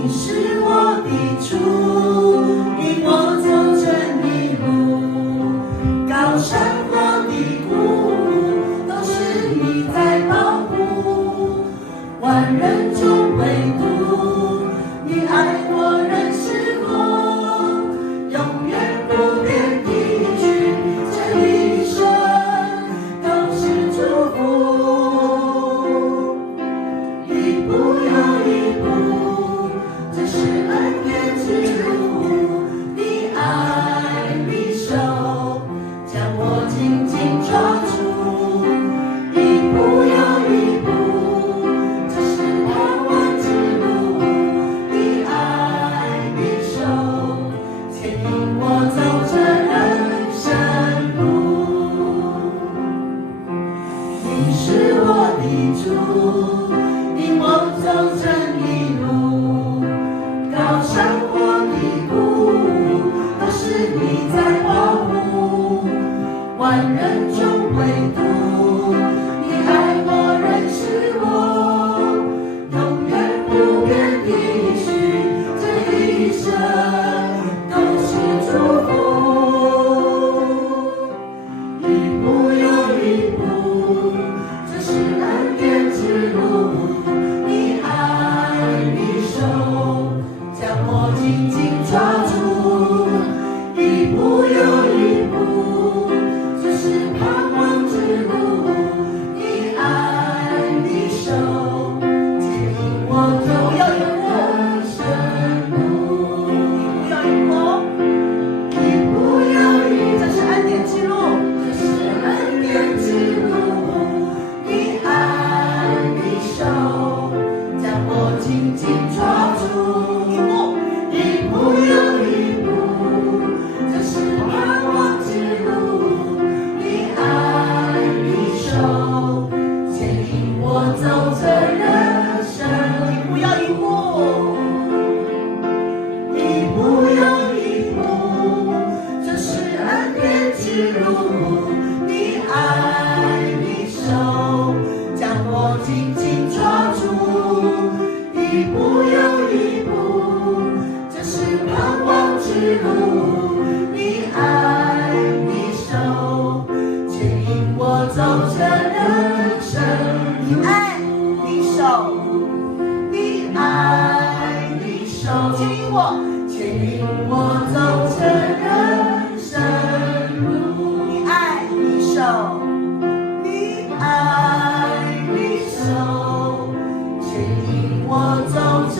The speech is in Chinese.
你是我的主，引我走真理路，高山或低谷，都是你在保护。万人中唯独你爱我，认识我，永远不变的句，这一生都是祝福。一步又一步，这是恩典之路，你爱你手将我紧紧抓住。一步又一步，这是盼望之路，你爱你手牵引我走这人生路。你是我的主，引我走真理路，高山或低谷，都是你在保护。万人中唯独你爱我，认识我，永远不变的许，这一生都是祝福。一步又一步，这是恩典之路，你爱你手将我紧紧抓住。一步又一步，这是盼望之路，你爱你手牵引我走人生路。一步又一步，这是恩典之路，这是恩典之路，你爱你手将我紧紧抓住。一步又一步，这是盼望之路，你爱你手牵引我走这人生。一步又一步，一步又一步，这是恩典之路，你爱你手将我紧紧抓住。一步又一步，这是盼望之路，你爱你手牵引我走这人生。你爱你手，你爱你手牵引我，牵引我走这人生路。你爱你手，你爱你手牵引我走这